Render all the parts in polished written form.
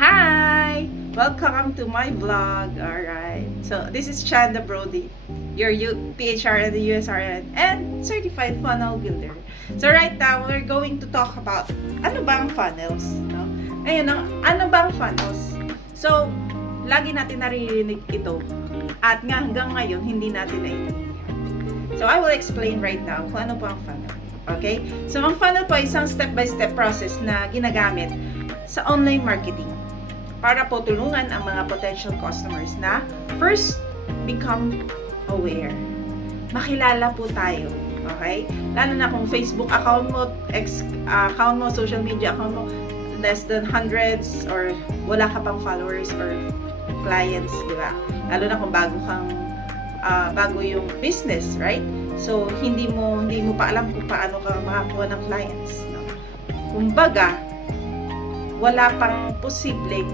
Hi! Welcome to my vlog. Alright. So, this is Chanda Brody, your PHR and the USRN and certified funnel builder. So, right now, we're going to talk about ano ba ang funnels? No? Ayun, ano ba ang funnels? So, lagi natin naririnig ito. At nga hanggang ngayon, hindi natin naiintindihan. So, I will explain right now kung ano po ang funnel. Okay? So, ang funnel po ay isang step-by-step process na ginagamit sa online marketing para po tulungan ang mga potential customers na first, become aware. Makilala po tayo. Okay? Lalo na kung Facebook account mo, social media account mo, less than hundreds or wala ka pang followers or clients, di ba? Lalo na kung bago yung business, right? So, hindi mo pa alam kung paano ka makakuha ng clients. No? Kumbaga, wala pang posibleng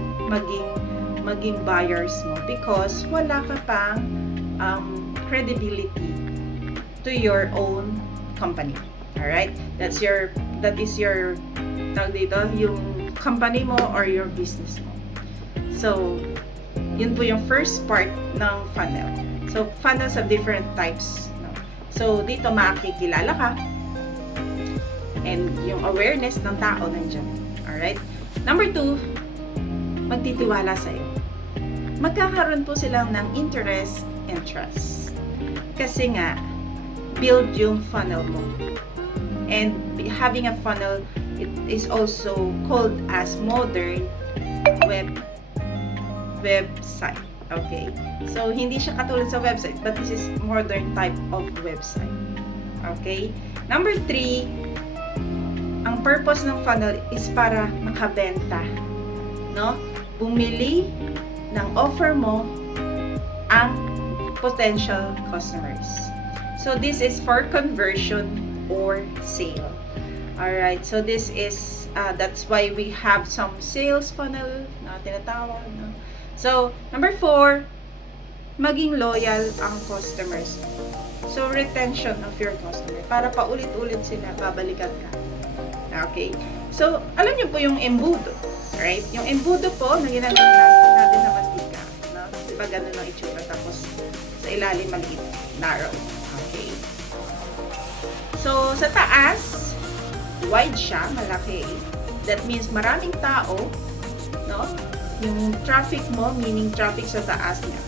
maging buyers mo because wala ka pang credibility to your own company. Alright? That is your tawag dito, yung company mo or your business mo. So, yun po yung first part ng funnel. So, funnels have different types. No? So, dito makikilala ka and yung awareness ng tao nandiyan. Alright? Number 2, magtitiwala sa'yo. Magkakaroon po silang ng interest and trust. Kasi nga, build yung funnel mo. And having a funnel, it is also called as modern website. Okay? So, hindi siya katulad sa website, but this is modern type of website. Okay? Number 3, ang purpose ng funnel is para makabenta, no? Bumili ng offer mo ang potential customers. So this is for conversion or sale. All right. So this is that's why we have some sales funnel na tinatawag, no? So number 4, maging loyal ang customers. So retention of your customer para paulit-ulit sila babalikan ka. Okay. So, alam niyo po yung embudo, right? Yung embudo po na ginagamit natin sa mantika, no? Diba ganun ang itsura, tapos sa ilalim maliit, narrow. Okay. So, sa taas, wide siya, malaki. That means maraming tao, no? Yung traffic mo, meaning traffic sa taas niya.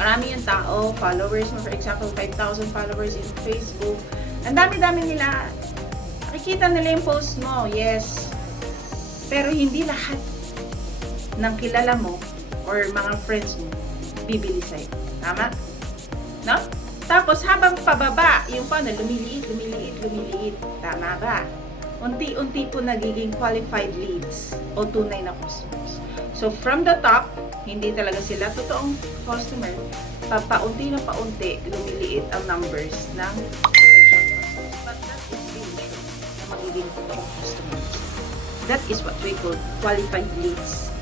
Marami yung tao, followers mo, for example, 5,000 followers in Facebook. Ang dami-dami nila. Nakikita nila yung post mo, yes. Pero hindi lahat ng kilala mo or mga friends mo bibili sa'yo. Tama? No? Tapos habang pababa, yung funnel, lumiliit. Tama ba? Unti-unti po nagiging qualified leads o tunay na customers. So from the top, hindi talaga sila totoong customer. Paunti na paunti, lumiliit ang numbers ng potential customers. But that is dangerous. Magiging customers. That is what we call qualified leads.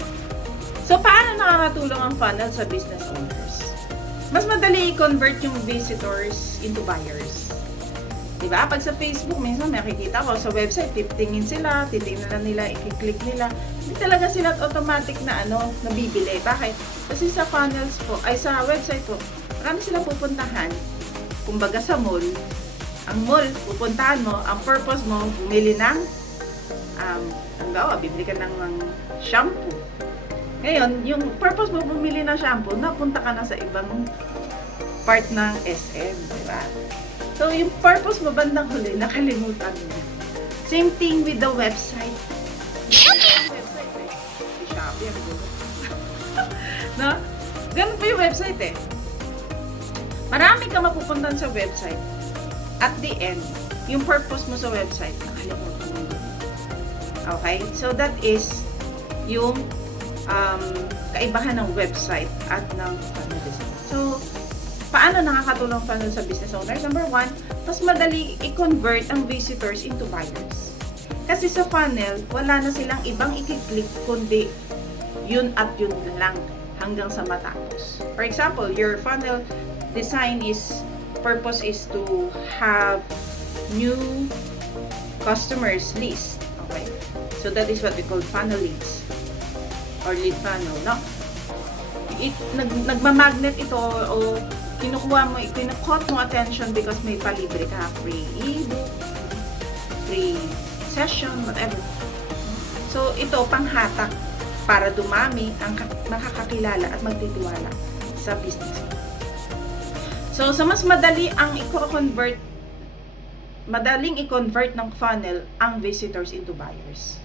So, paano nakakatulong ang funnel sa business owners? Mas madali i-convert yung visitors into buyers. Diba? Pag sa Facebook, minsan makikita ko sa website, titingin sila, titingnan nila, i-click nila. Hindi talaga sila automatic na nabibili. Bakit? Kasi sa funnels po, ay sa website po, marami silang pupuntahan. Kumbaga sa mall, ang mall, pupuntahan mo, ang purpose mo, bumili ng, bibili ka ng shampoo. Ngayon, yung purpose mo, bumili ng shampoo, napunta ka na sa ibang part ng SM, diba? So, yung purpose mo, bandang huli, nakalimutan mo. Same thing with the website. Website, Shopee, no? Ganun po yung website, eh. Marami ka mapupuntan sa website. At the end, yung purpose mo sa website, nakalimutan mo yun. Okay? So, that is yung kaibahan ng website at ng funnel business. So, paano nakakatulong funnel sa business owners? Number 1, mas madali i-convert ang visitors into buyers. Kasi sa funnel, wala na silang ibang i-click kundi yun at yun lang hanggang sa matapos. For example, your funnel design purpose is to have new customers list. Okay? So that is what we call funnel leads. or lead funnel, no? Nagmamagnet ito o kinukuha mo attention because may palibre ka, free ebook, free session, whatever. So, ito panghatak para dumami ang makakakilala at magtitiwala sa business mo. So, sa mas madaling i-convert ng funnel ang visitors into buyers.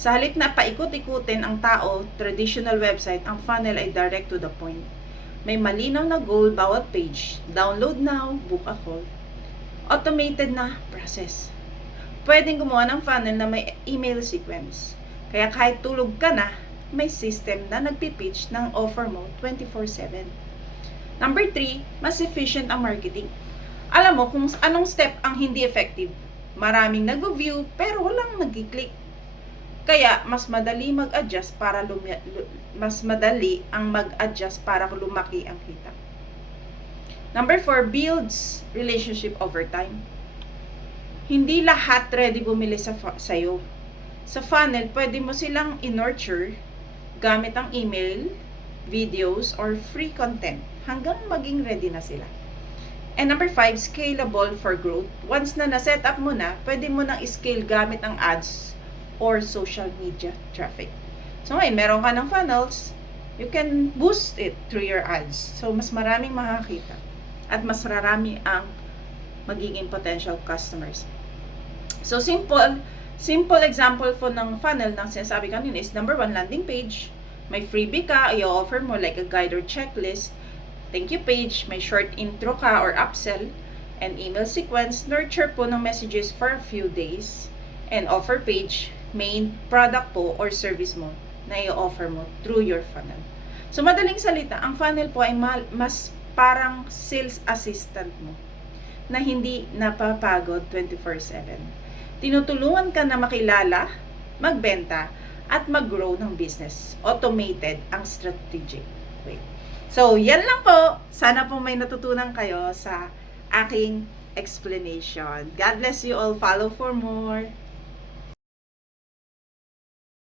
Sa halip na paikot-ikutin ang tao, traditional website, ang funnel ay direct to the point. May malinaw na goal bawat page. Download now, book a call. Automated na process. Pwedeng gumawa ng funnel na may email sequence. Kaya kahit tulog ka na, may system na nagpipitch ng offer mo 24/7. Number 3, mas efficient ang marketing. Alam mo kung anong step ang hindi effective. Maraming nag-view pero walang nag-click. Kaya mas madali mag-adjust para lumaki ang kita. Number 4, builds relationship over time. Hindi lahat ready bumili sa'yo. Sa funnel, pwede mo silang in-nurture gamit ang email, videos, or free content hanggang maging ready na sila. And number 5, scalable for growth. Once na na-set up mo na, pwede mo nang i-scale gamit ang ads or social media traffic. So ngayon, meron ka ng funnels, you can boost it through your ads. So mas maraming makakita at mas marami ang magiging potential customers. So simple example po ng funnel na sinasabi kanina is number 1, landing page. May freebie ka, i-offer mo like a guide or checklist. Thank you page, may short intro ka or upsell, and email sequence, nurture po ng messages for a few days, and offer page, main product po or service mo na i-offer mo through your funnel. So madaling salita, ang funnel po ay mas parang sales assistant mo na hindi napapagod 24/7. Tinutulungan ka na makilala, magbenta, at mag-grow ng business. Automated ang strategic way. So, yan lang po. Sana po may natutunan kayo sa aking explanation. God bless you all. Follow for more.